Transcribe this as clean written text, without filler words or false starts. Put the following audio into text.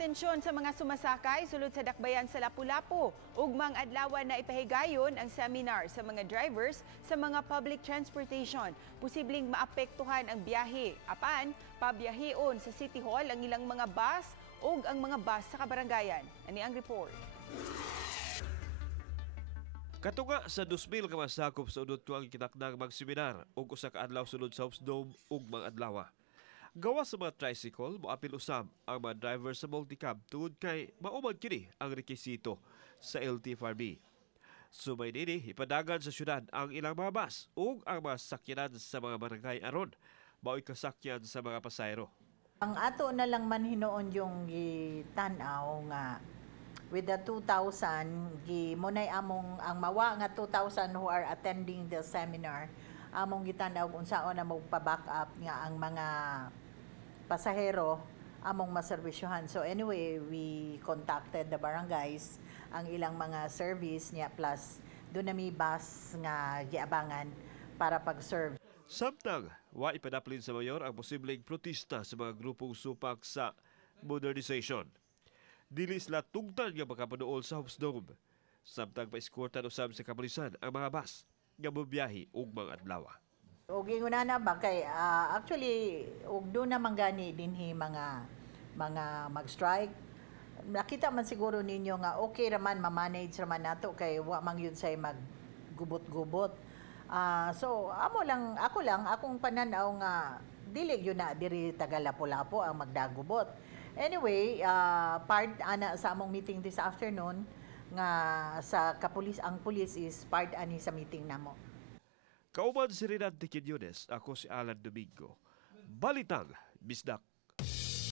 atensyon sa mga sumasakay sulod sa dakbayan sa Lapu-Lapu. Ugmang adlaw na ipahigayon ang seminar sa mga drivers sa mga public transportation. Posibleng maapektuhan ang biyahe. Apan, pabiyaheon sa City Hall ang ilang mga bus ug ang mga bus sa kabarangayan. Ani ang report. Katunga sa 2,000 ka masakop sa udot tuang kitakdang magseminar ug usa ka adlaw sulod sa Hopsdome ug mga adlaw. Gawas sa mga tricycle, moapil usab ang mga driver sa multicab tungod kay maumag kini ang rekisito sa LTFRB. Sumay nini, ipadagan sa syudad ang ilang mga bus ug ang mga sakyanan sa mga barangay aron mao'y kasakyan sa mga pasayro. Ang ato na lang man hinoon yung gitanaw nga with the 2,000 munay among ang mawa nga 2,000 who are attending the seminar among gitanaw unsaon na magpa-back up nga ang mga pasahero among maservisyohan. So anyway, we contacted the barangays ang ilang mga service niya plus doon na may bus nga giabangan para pag-serve. Samtang wa ipadaplin sa mayor ang posibleng protesta sa mga grupong supak sa modernization. Dili sila tungtan nga makapaduol sa Hopsdome. Samtang pa-eskortan usab sa kapulisan ang mga bus nga mobiyahe ug mga adlaw. Og inguna na ba kay actually og do na manggani dinhi mga mag-strike. Nakita man siguro ninyo nga okay raman ma-manage raman nato kay wa man yun say maggubot-gubot. So akong pananaw nga dili yun na diri taga Lapu-Lapu ang magdagubot. Anyway, part ana sa among meeting this afternoon nga sa ang police is part ani sa meeting namo. Kauban si Renante Quiñones, ako si Alan Domingo. Balitang Bisdak.